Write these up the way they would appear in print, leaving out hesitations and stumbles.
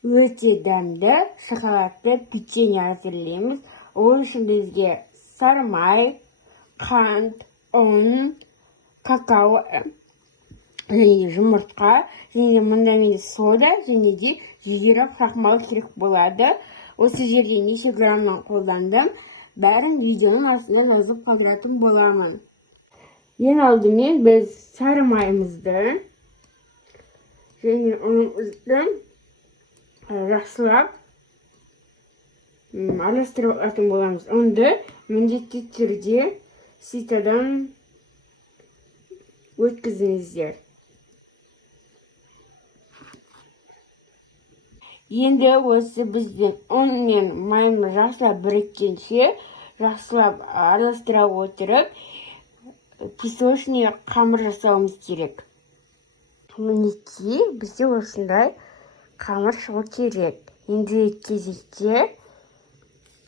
Өте дәмді шоколадты печенье әзірлейміз. Ол үшін бізге сары май, қант, ұн, какао және де жұмыртқа, және де мұнда менде сода және де 100 грамм крахмал керек болады. Осы жерде неше граммнан қолдандым, бәрін видеоның астына жазып қалдыратын боламын. Ең алдымен біз сары майымызды және ұнымызды жақсылап араластырып алатын боламыз. Ұнды міндетті түрде ситадан өткізіңіздер. Енді осы біздің ұн мен майымыз жақсылап біріккенше жақсылап араластыра отырып песочный қамыр жасауымыз керек. Мінекей бізде осындай қамыр шығу керек. Енді кезекте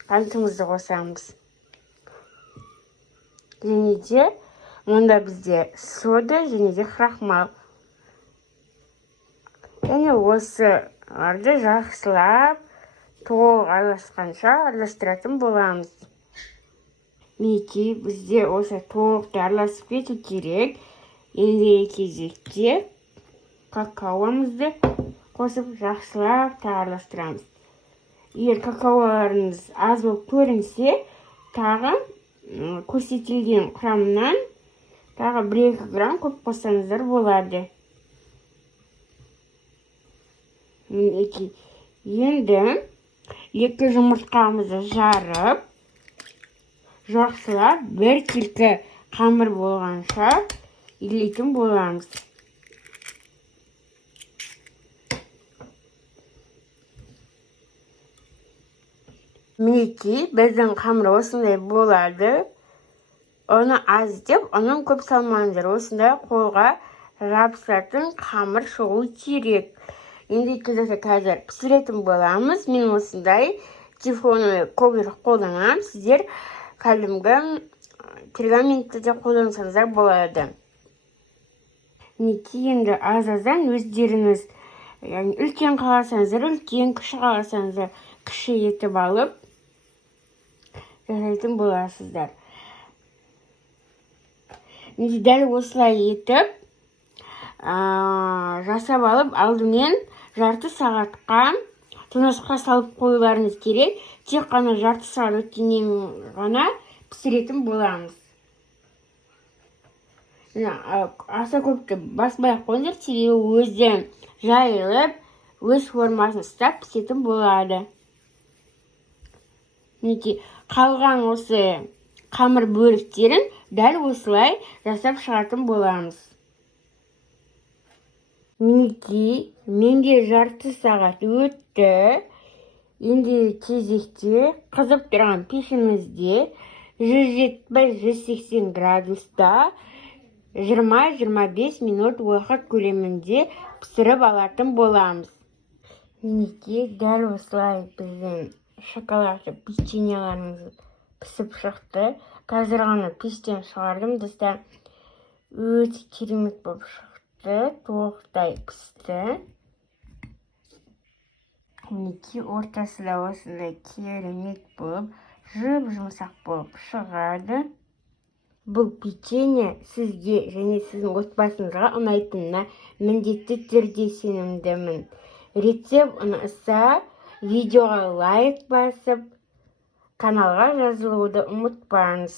қантымызды қосамыз. Және де мұнда бізде сода және де крахмал. Және осыларды жақсылап толық араласқанша араластыратын боламыз. Мінекей бізде осы толықты араласып кету керек. Енді кезекте какаомызды қосып жақсылап араластырамыз. Егер какаоларыңыз аз болып көрінсе, тағы көрсетілген құрамынан тағы 1-2 грамм көп қоссаңыздар болады. Енді 2 жұмыртқамызды жарып, жақсылап бір келкі қамыр болғанша илейтін боламыз. Мінекей біздің қамыр осындай болады. Оны аз деп, оның көп салмаңыздар. Осындай қолға жабысатын қамыр шығу керек. Енді кезекте қазір пісіретін боламыз. Мен осындай тефлоновый коврик қолданамын. Сіздер кәдімгі пергаментті де қолдансаңыздар болады. Мінекей енді аз-аздан өздеріңіз үлкен қаласаңыздар, үлкен, кіші қаласаңыздар, кіші етіп алып жасайтын боласыздар. Дәл осылай етіп жасап алып, алдымен жарты сағатқа тоңазытқышқа салып қоюларыңыз керек. Тек қана жарты сағат өткеннен ғана пісіретін боламыз. Аса көпті баспай-ақ қойыңыздар, себебі өзі жайылып, өз формасын ұстап пісетін болады. Қалған осы қамыр бөліктерін дәл осылай жасап шығатын боламыз. Мінекей, менде жарты сағат өтті. Енді кезекте қызып тұрған пешімізде 170-180 градуста 20-25 минут уақыт көлемінде пісіріп алатын боламыз. Мінекей, дәл осылай біздің шоколадты печеньеларымыз пісіп шықты. Қазір ғана пештен шығардым. Достар, өте керемет болып шықты. Толықтай пісті. Мінекей, ортасы да осындай керемет болып, жып-жұмсақ болып шығады. Бұл печенье сізге және сіздің отбасыңызға ұнайтынына міндетті түрде сенімдімін. Рецепт ұнаса, видеоға лайк басып, каналға жазылуды ұмытпаңыз.